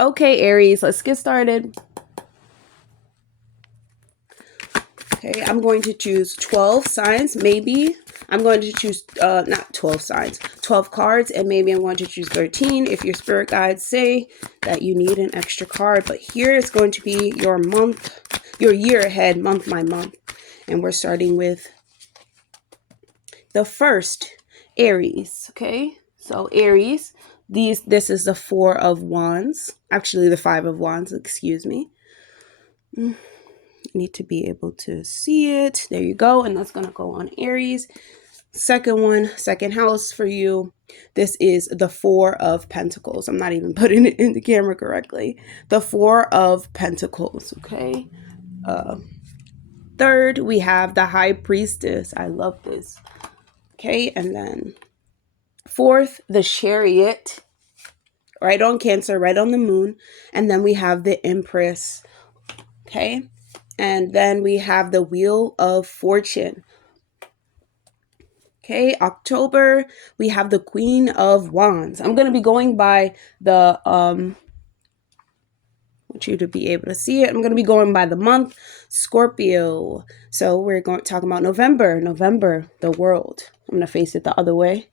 Okay, Aries, let's get started. Okay, I'm going to choose 12 signs, maybe. I'm going to choose, not 12 signs, 12 cards, and maybe I'm going to choose 13 if your spirit guides say that you need an extra card. But here is going to be your month, your year ahead, month by month. And we're starting with the first, Aries, okay? So Aries, this is the 4 of Wands, actually the 5 of Wands, excuse me. Need to be able to see it. There you go. And that's going to go on Aries. Second one, second house for you. This is the 4 of Pentacles. I'm not even putting it in the camera correctly. The 4 of Pentacles, okay? Third, we have the High Priestess. I love this. Okay, and then fourth, the Chariot. Right on Cancer, right on the moon. And then we have the Empress. Okay, and then we have the Wheel of Fortune. Okay, October, we have the Queen of Wands. I'm going to be going by the, I want you to be able to see it. I'm going to be going by the month, Scorpio. So we're going to talk about November, the world. I'm going to face it the other way.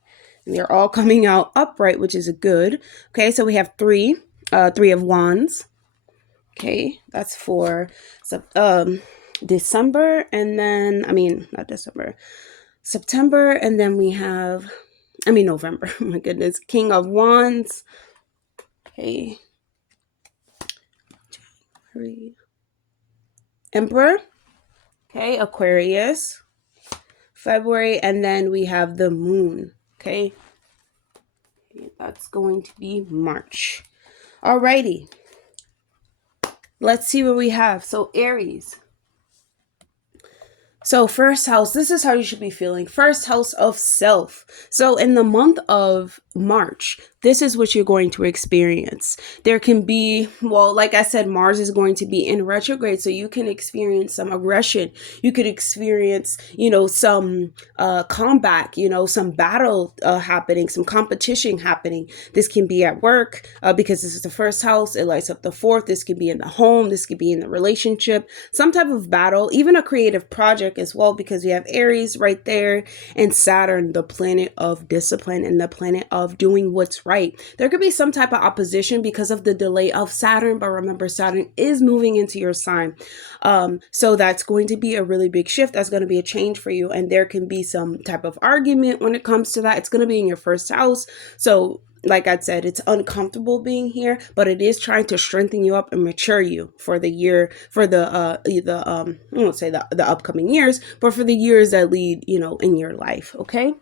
And they're all coming out upright, which is good. Okay, so we have 3 of Wands. Okay, that's for December, and then, not December, September, and then we have, November, oh my goodness, King of Wands. Okay. Emperor. Okay, Aquarius. February, and then we have the moon. Okay. That's going to be March. Alrighty. Let's see what we have. So Aries. So first house, this is how you should be feeling. First house of self. So in the month of March, this is what you're going to experience. There can be, well, like I said, Mars is going to be in retrograde. So you can experience some aggression. You could experience, some combat, some battle happening, some competition happening. This can be at work because this is the first house. It lights up the 4th. This could be in the home. This could be in the relationship, some type of battle, even a creative project as well, because we have Aries right there and Saturn, the planet of discipline and the planet of doing what's right. There could be some type of opposition because of the delay of Saturn, but remember, Saturn is moving into your sign. So that's going to be a really big shift. That's going to be a change for you. And there can be some type of argument when it comes to that. It's going to be in your first house. So like I said, it's uncomfortable being here, but it is trying to strengthen you up and mature you for the year, for I won't say the upcoming years, but for the years that lead, in your life. Okay.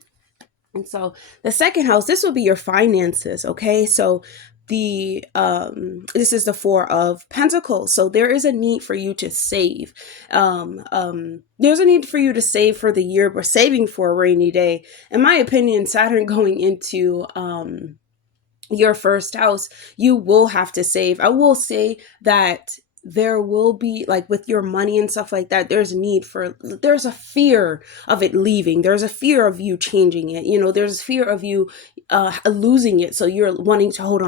And so the second house, this will be your finances. Okay. So this is the 4 of Pentacles. So there is a need for you to save. There's a need for you to save for the year, but saving for a rainy day. In my opinion, Saturn going into, your first house, you will have to save. I will say that there will be, like with your money and stuff like that, there's a fear of it leaving. There's a fear of you changing it. There's a fear of you losing it. So you're wanting to hold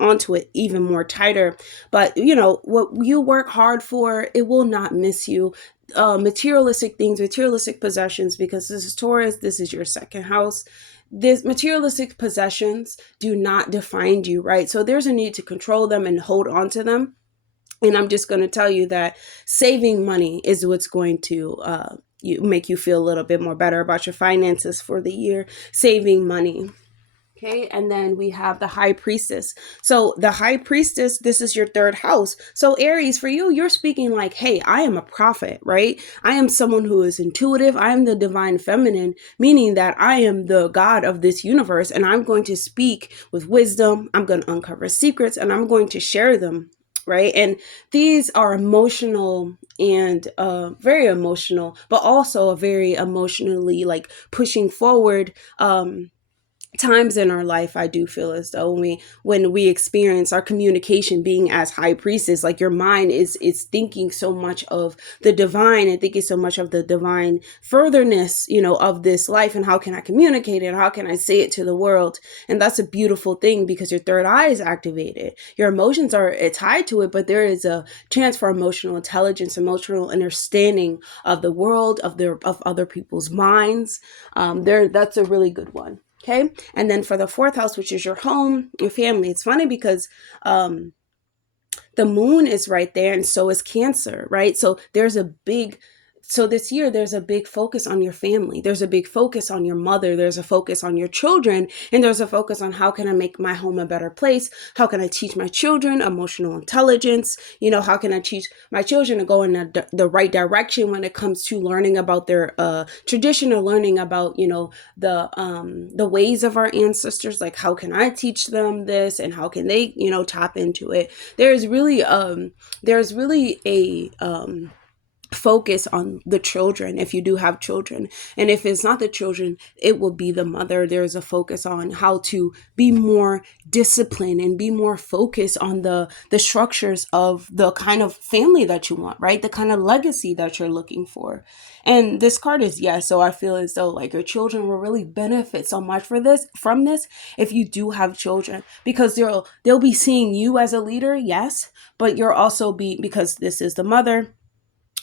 onto it even more tighter. But what you work hard for, it will not miss you. Materialistic things, materialistic possessions, because this is Taurus, this is your second house. This materialistic possessions do not define you, right? So there's a need to control them and hold on to them. And I'm just going to tell you that saving money is what's going to make you feel a little bit more better about your finances for the year. Saving money. Okay, and then we have the High Priestess. So the High Priestess, this is your 3rd house. So Aries, for you, you're speaking like, hey, I am a prophet, right? I am someone who is intuitive. I am the divine feminine, meaning that I am the God of this universe, and I'm going to speak with wisdom. I'm going to uncover secrets, and I'm going to share them, right? And these are emotional and very emotional, but also a very emotionally like pushing forward times in our life, I do feel as though when we experience our communication being as high priestess, like your mind is thinking so much of the divine and thinking so much of the divine furtherness, of this life, and how can I communicate it? How can I say it to the world? And that's a beautiful thing, because your third eye is activated. Your emotions are tied to it, but there is a chance for emotional intelligence, emotional understanding of the world, of other people's minds. That's a really good one. Okay. And then for the fourth house, which is your home, your family, it's funny because the moon is right there, and so is Cancer, right? So this year, there's a big focus on your family. There's a big focus on your mother. There's a focus on your children. And there's a focus on, how can I make my home a better place? How can I teach my children emotional intelligence? How can I teach my children to go in the right direction when it comes to learning about their tradition, or learning about, the ways of our ancestors? Like, how can I teach them this, and how can they, tap into it? There's really a focus on the children, if you do have children. And if it's not the children, it will be the mother. There's a focus on how to be more disciplined and be more focused on the structures of the kind of family that you want, right? The kind of legacy that you're looking for. And this card is yes. So I feel as though like your children will really benefit so much from this if you do have children, because they'll be seeing you as a leader, yes, but you're also because this is the mother,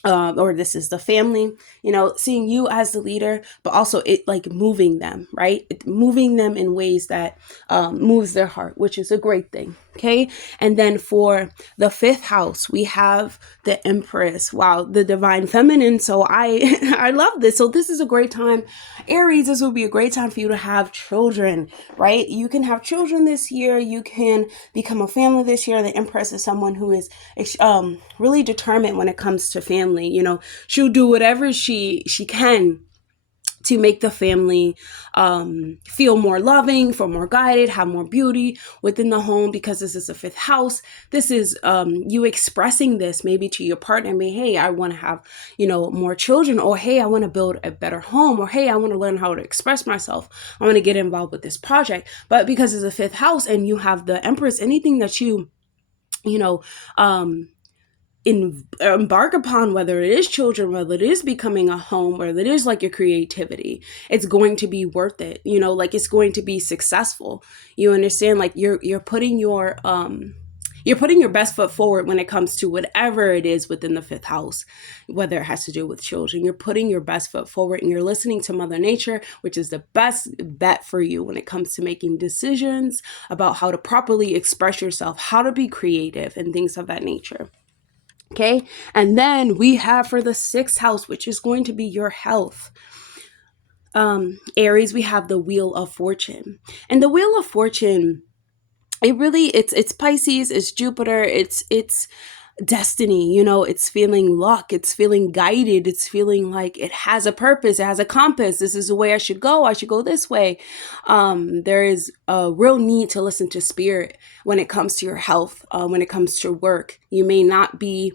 or this is the family, seeing you as the leader, but also it like moving them, right? Moving them in ways that moves their heart, which is a great thing. Okay. And then for the fifth house, we have the Empress. Wow. The divine feminine. So I love this. So this is a great time. Aries, this will be a great time for you to have children, right? You can have children this year. You can become a family this year. The Empress is someone who is really determined when it comes to family. She'll do whatever she can to make the family feel more loving, feel more guided, have more beauty within the home, because this is the fifth house. This is you expressing this maybe to your partner. Maybe, hey, I want to have, more children, or hey, I want to build a better home, or hey, I want to learn how to express myself. I want to get involved with this project. But because it's the fifth house and you have the Empress, anything that you embark upon, whether it is children, whether it is becoming a home, whether it is like your creativity, it's going to be worth it. Like it's going to be successful. You understand? Like you're putting your best foot forward when it comes to whatever it is within the fifth house, whether it has to do with children. You're putting your best foot forward, and you're listening to Mother Nature, which is the best bet for you when it comes to making decisions about how to properly express yourself, how to be creative, and things of that nature. Okay. And then we have for the sixth house, which is going to be your health. Aries, we have the Wheel of Fortune. And the Wheel of Fortune, it's Pisces, it's Jupiter, it's destiny, it's feeling luck, it's feeling guided, it's feeling like it has a purpose, it has a compass. This is the way I should go this way. There is a real need to listen to spirit when it comes to your health, when it comes to work. You may not be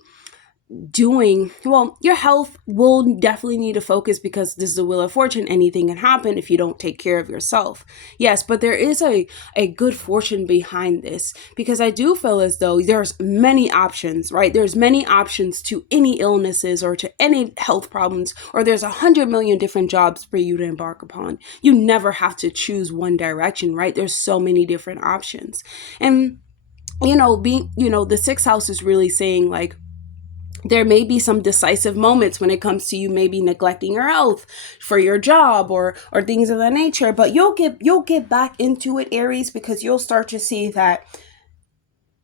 your health will definitely need to focus, because this is the Wheel of Fortune. Anything can happen if you don't take care of yourself. Yes, but there is a good fortune behind this, because I do feel as though there's many options, right? There's many options to any illnesses or to any health problems, or there's 100 million different jobs for you to embark upon. You never have to choose one direction, right? There's so many different options. And, the sixth house is really saying like, there may be some decisive moments when it comes to you maybe neglecting your health for your job or things of that nature, but you'll get back into it, Aries, because you'll start to see that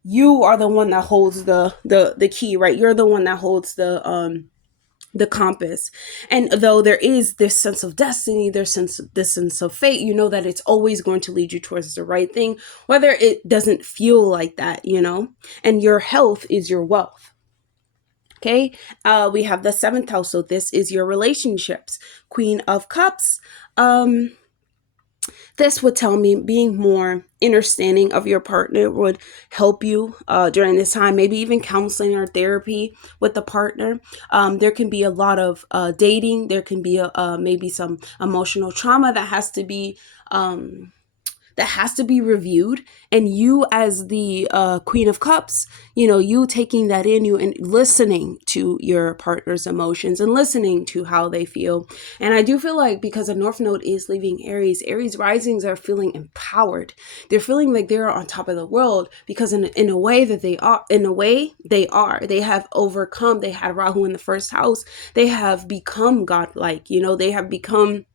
you are the one that holds the key, right? You're the one that holds the compass. And though there is this sense of destiny, this sense of fate, that it's always going to lead you towards the right thing, whether it doesn't feel like that, and your health is your wealth. Okay, we have the seventh house. So this is your relationships. Queen of Cups. This would tell me being more understanding of your partner would help you during this time. Maybe even counseling or therapy with the partner. There can be a lot of dating. There can be maybe some emotional trauma that has to be that has to be reviewed. And you as the Queen of Cups, you know, you taking that in you and listening to your partner's emotions and listening to how they feel. And I do feel like because a North Node is leaving Aries risings are feeling empowered. They're feeling like they're on top of the world because in a way that they are, they have overcome. They had Rahu in the first house. They have become godlike, you know, they have become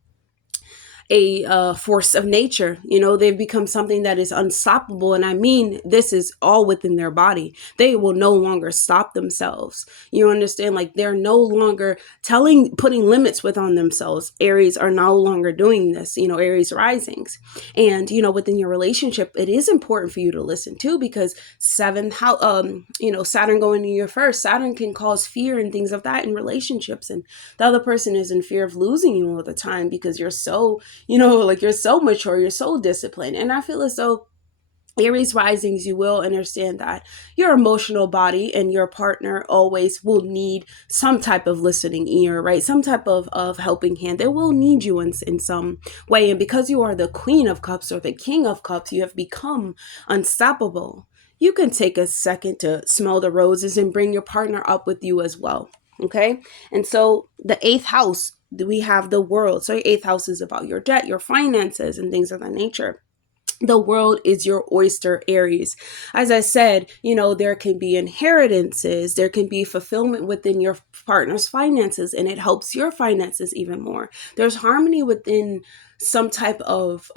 a force of nature. You know, they've become something that is unstoppable. And I mean, this is all within their body. They will no longer stop themselves. You understand? Like they're no longer putting limits on themselves. Aries are no longer doing this, you know, Aries risings. And, you know, within your relationship, it is important for you to listen to, because you know, Saturn going to your first, Saturn can cause fear and things of that in relationships. And the other person is in fear of losing you all the time because you're so, you know, like you're so mature, you're so disciplined. And I feel as though Aries risings, you will understand that your emotional body and your partner always will need some type of listening ear, right? Some type of helping hand. They will need you in some way. And because you are the Queen of Cups or the King of Cups, you have become unstoppable. You can take a second to smell the roses and bring your partner up with you as well. Okay. And so the 8th house, we have the world. So your 8th house is about your debt, your finances, and things of that nature. The world is your oyster, Aries. As I said, you know, there can be inheritances, there can be fulfillment within your partner's finances, and it helps your finances even more. There's harmony within some type of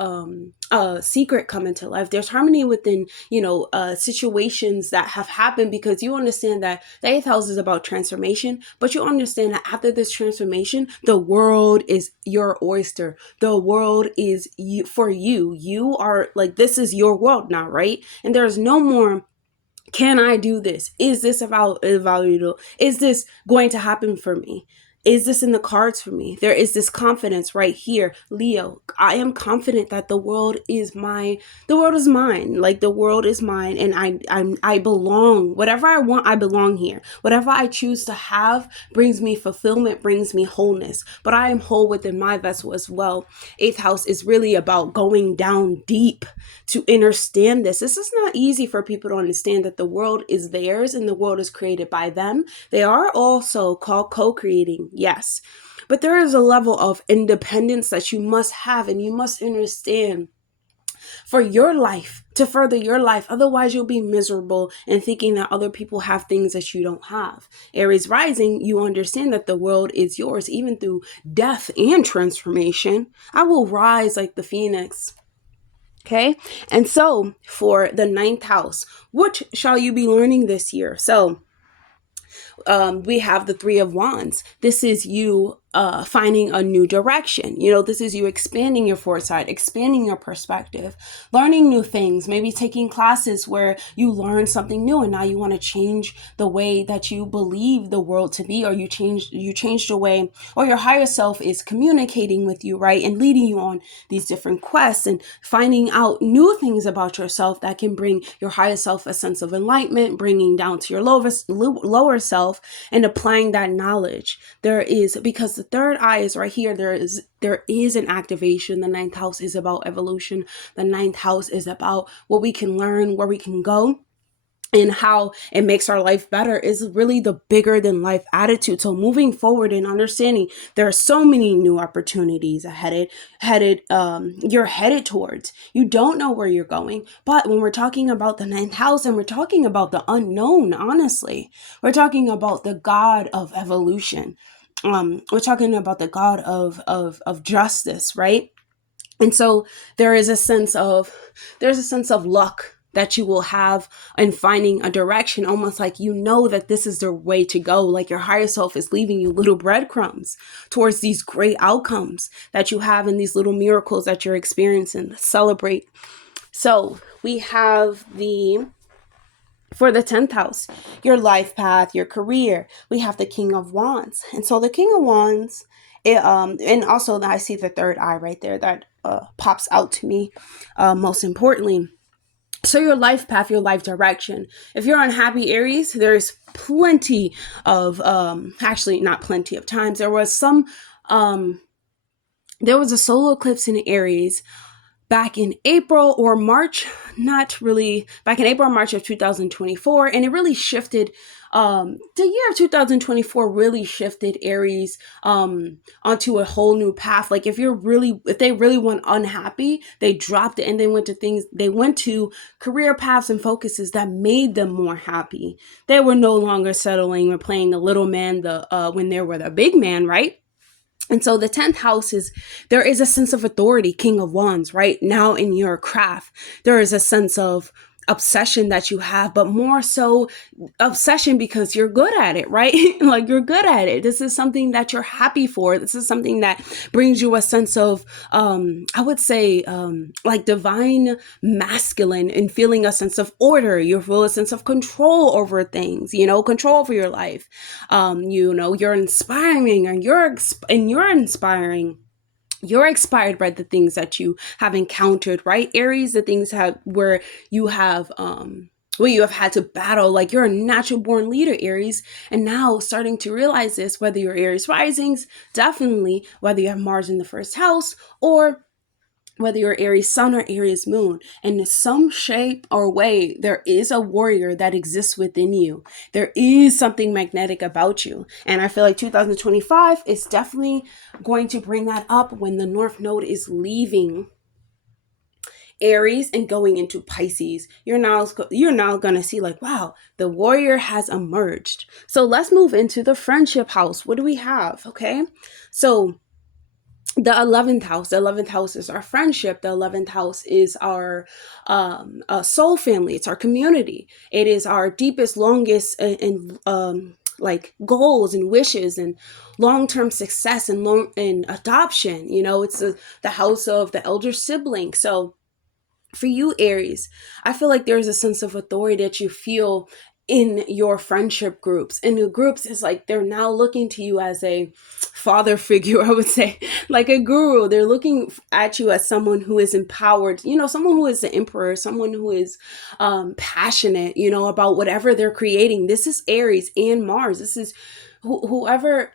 secret come into life. There's harmony within, you know, situations that have happened, because you understand that the 8th house is about transformation, but you understand that after this transformation, the world is your oyster. The world is for you. You are like, this is your world now, right? And there's no more, can I do this? Is this valuable? Is this going to happen for me? Is this in the cards for me? There is this confidence right here. Leo, I am confident that the world is mine. The world is mine. Like the world is mine, and I belong. Whatever I want, I belong here. Whatever I choose to have brings me fulfillment, brings me wholeness. But I am whole within my vessel as well. 8th house is really about going down deep to understand this. This is not easy for people to understand, that the world is theirs and the world is created by them. They are also called co-creating. Yes, but there is a level of independence that you must have, and you must understand for your life, to further your life. Otherwise, you'll be miserable and thinking that other people have things that you don't have. Aries rising, you understand that the world is yours, even through death and transformation. I will rise like the phoenix. Okay, and so for the 9th house, what shall you be learning this year? So we have the 3 of Wands. This is you finding a new direction. You know, this is you expanding your foresight, expanding your perspective, learning new things, maybe taking classes where you learn something new and now you want to change the way that you believe the world to be, or you changed the way, or your higher self is communicating with you, right? And leading you on these different quests and finding out new things about yourself that can bring your higher self a sense of enlightenment, bringing down to your lower self and applying that knowledge. There is, because the 3rd eye is right here, there is an activation. The 9th house is about evolution. The 9th house is about what we can learn, where we can go, and how it makes our life better. Is really the bigger than life attitude. So moving forward and understanding there are so many new opportunities you're headed towards. You don't know where you're going, but when we're talking about the 9th house and we're talking about the unknown, honestly, we're talking about the God of evolution. We're talking about the God of justice, right? And so there's a sense of luck that you will have in finding a direction, almost like you know that this is the way to go. Like your higher self is leaving you little breadcrumbs towards these great outcomes that you have and these little miracles that you're experiencing. Celebrate. So we have for the 10th house, your life path, your career, we have the King of Wands. And so the King of Wands, and also I see the 3rd eye right there that pops out to me most importantly. So your life path, your life direction. If you're unhappy, Aries, there's plenty of, actually not plenty of times. There was a solar eclipse in Aries back in April or March, not really, back in April or March of 2024. And it really shifted, the year of 2024 really shifted Aries onto a whole new path. Like if they really went unhappy, they dropped it and they went to career paths and focuses that made them more happy. They were no longer settling or playing the little man, when they were the big man, right? And so the 10th house there is a sense of authority, King of Wands, right? Now in your craft, there is a sense of obsession that you have, but more so obsession because you're good at it, right? Like you're good at it. This is something that you're happy for. This is something that brings you a sense of, I would say, like divine masculine, and feeling a sense of order. You feel a sense of control over things, control over your life. You're inspiring, and you're inspiring. You're inspired by the things that you have encountered, right? Aries, the things where you have had to battle. Like you're a natural born leader, Aries. And now starting to realize this, whether you're Aries risings, definitely, whether you have Mars in the first house, or whether you're Aries sun or Aries moon, in some shape or way, there is a warrior that exists within you. There is something magnetic about you. And I feel like 2025 is definitely going to bring that up when the North Node is leaving Aries and going into Pisces. You're now going to see like, wow, the warrior has emerged. So let's move into the friendship house. What do we have? Okay. So the 11th house is our friendship. The 11th house is our soul family. It's our community. It is our deepest, longest, and like goals and wishes and long-term success and adoption. It's the house of the elder sibling. So for you, Aries, I feel like there's a sense of authority that you feel in your friendship groups. And the groups is like they're now looking to you as a father figure, I would say, like a guru. They're looking at you as someone who is empowered, someone who is the emperor, someone who is passionate, about whatever they're creating. This is Aries and Mars. This is whoever,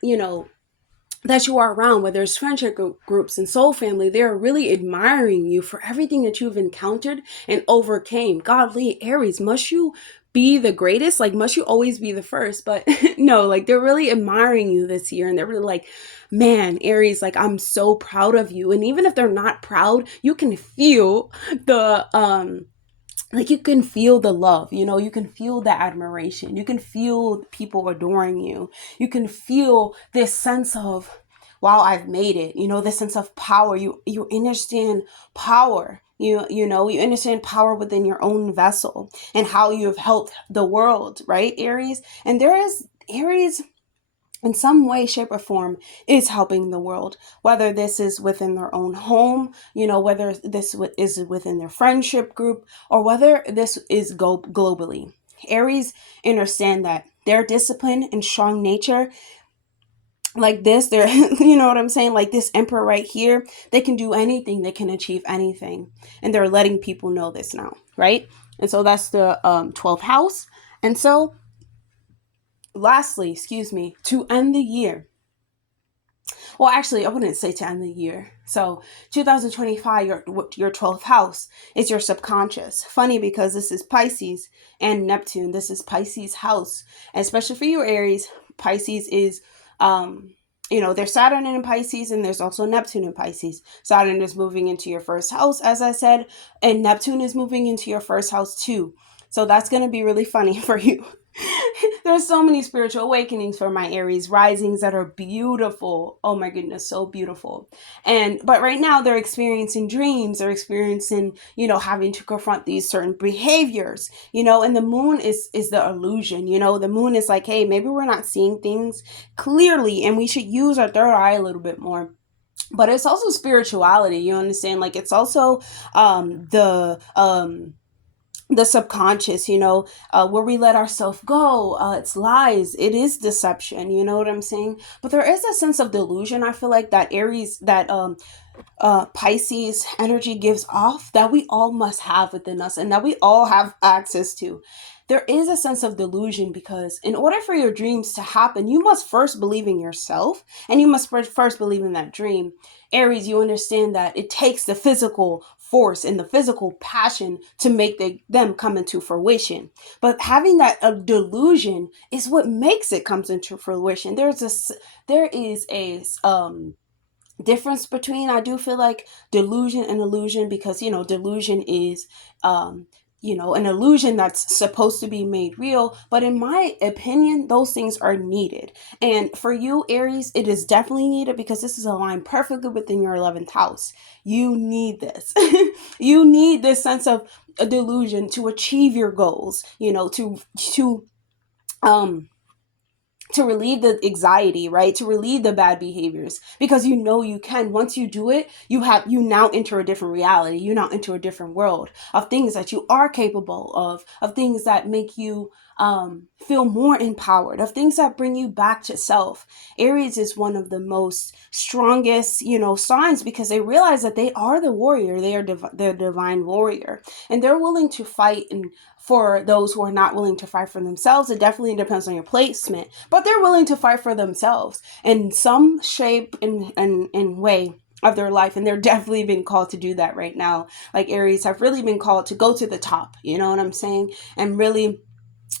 that you are around, whether it's friendship groups and soul family, they're really admiring you for everything that you've encountered and overcame. Godly Aries, must you be the greatest? Like, must you always be the first? But no, like they're really admiring you this year, and they're really like, man, Aries, like I'm so proud of you. And even if they're not proud, you can feel the you can feel the love, you can feel the admiration. You can feel people adoring you. You can feel this sense of, wow, I've made it. This sense of power. You understand power. You understand power within your own vessel and how you have helped the world, right, Aries? And there is Aries in some way, shape, or form is helping the world, whether this is within their own home, whether this is within their friendship group, or whether this is globally. Aries understand that their discipline and strong nature, like this, they're, you know what I'm saying? Like this emperor right here, they can do anything, they can achieve anything. And they're letting people know this now, right? And so that's the 12th house. And so lastly, to end the year. Well, actually, I wouldn't say to end the year. So 2025, your 12th house is your subconscious. Funny because this is Pisces and Neptune. This is Pisces house. And especially for you, Aries, Pisces is, there's Saturn in Pisces and there's also Neptune in Pisces. Saturn is moving into your first house, as I said, and Neptune is moving into your first house too. So that's going to be really funny for you. There's so many spiritual awakenings for my Aries risings that are beautiful. Oh my goodness, so beautiful. But right now they're experiencing dreams. They're experiencing, having to confront these certain behaviors, and the moon is the illusion. The moon is like, hey, maybe we're not seeing things clearly and we should use our third eye a little bit more. But it's also spirituality, you understand? Like it's also the subconscious, where we let ourselves go. It's lies. It is deception. You know what I'm saying? But there is a sense of delusion. I feel like that Aries, that Pisces energy gives off, that we all must have within us and that we all have access to. there is a sense of delusion, because in order for your dreams to happen, you must first believe in yourself, and you must first believe in that dream. Aries, you understand that it takes the physical force and the physical passion to make them come into fruition. But having that delusion is what makes it comes into fruition. There is a difference between, I do feel like, delusion and illusion, because delusion is an illusion that's supposed to be made real. But in my opinion, those things are needed. And for you, Aries, it is definitely needed, because this is aligned perfectly within your 11th house. You need this. You need this sense of a delusion to achieve your goals, to relieve the anxiety, right? To relieve the bad behaviors, because you can. Once you do it, you now enter a different reality. You now enter a different world of things that you are capable of things that make you feel more empowered, of things that bring you back to self. Aries is one of the most strongest, signs, because they realize that they are the warrior. They are the divine warrior, and they're willing to fight. And for those who are not willing to fight for themselves, it definitely depends on your placement, but they're willing to fight for themselves in some shape and way of their life. And they're definitely being called to do that right now. Like, Aries have really been called to go to the top, you know what I'm saying? And really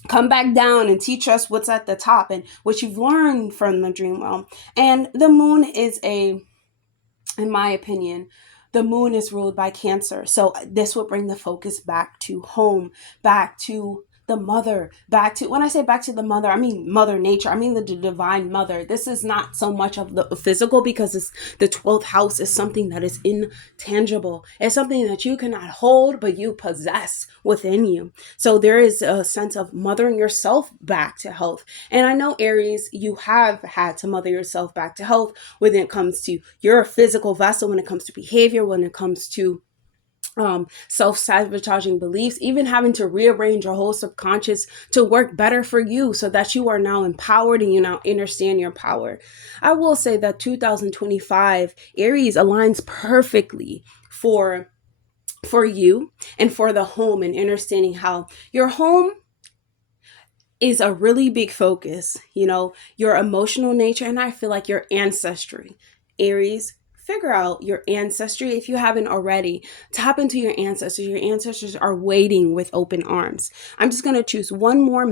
come back down and teach us what's at the top and what you've learned from the dream realm. And the moon is in my opinion, the moon is ruled by Cancer. So this will bring the focus back to home, back to the mother, when I say back to the mother, I mean Mother Nature. I mean the divine mother. This is not so much of the physical, because the 12th house is something that is intangible. It's something that you cannot hold, but you possess within you. So there is a sense of mothering yourself back to health. And I know, Aries, you have had to mother yourself back to health when it comes to your physical vessel, when it comes to behavior, when it comes to self-sabotaging beliefs, even having to rearrange your whole subconscious to work better for you, so that you are now empowered and you now understand your power. I will say that 2025 Aries aligns perfectly for you and for the home, and understanding how your home is a really big focus, your emotional nature, and I feel like your ancestry. Aries, figure out your ancestry if you haven't already. Tap into your ancestors. Your ancestors are waiting with open arms. I'm just going to choose one more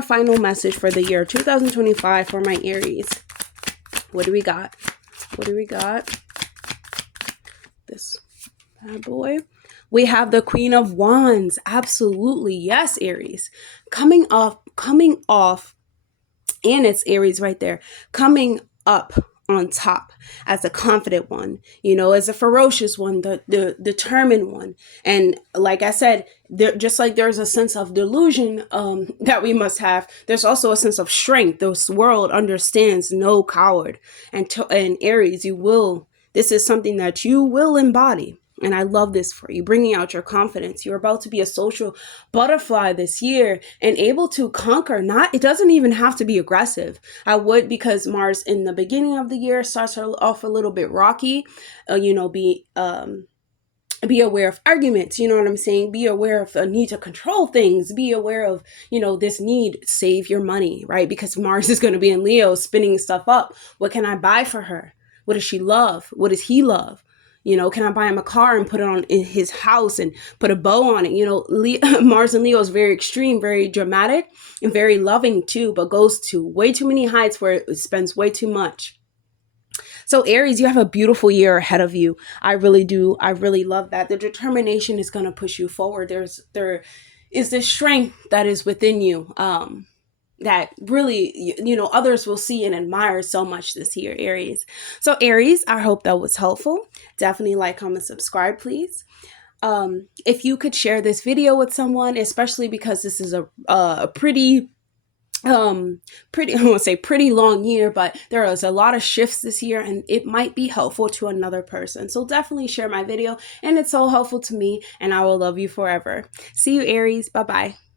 final message for the year 2025 for my Aries. What do we got? This bad boy. We have the Queen of Wands. Absolutely. Yes, Aries. Coming off, and it's Aries right there. Coming up on top as a confident one, as a ferocious one, the determined one. And like I said, just like there's a sense of delusion that we must have, there's also a sense of strength. This world understands no coward. And Aries, this is something that you will embody. And I love this for you, bringing out your confidence. You're about to be a social butterfly this year and able to conquer. It doesn't even have to be aggressive. Because Mars in the beginning of the year starts off a little bit rocky. Be aware of arguments, you know what I'm saying? Be aware of the need to control things. Be aware of, this need, save your money, right? Because Mars is going to be in Leo, spinning stuff up. What can I buy for her? What does she love? What does he love? Can I buy him a car and put it on in his house and put a bow on it? Mars and Leo is very extreme, very dramatic, and very loving too, but goes to way too many heights where it spends way too much. So Aries, you have a beautiful year ahead of you. I really do. I really love that. The determination is going to push you forward. There is this strength that is within you. That really, others will see and admire so much this year, Aries. So Aries, I hope that was helpful. Definitely like, comment, subscribe, please. If you could share this video with someone, especially because this is a pretty, I won't say pretty long year, but there is a lot of shifts this year and it might be helpful to another person. So definitely share my video, and it's so helpful to me, and I will love you forever. See you, Aries. Bye-bye.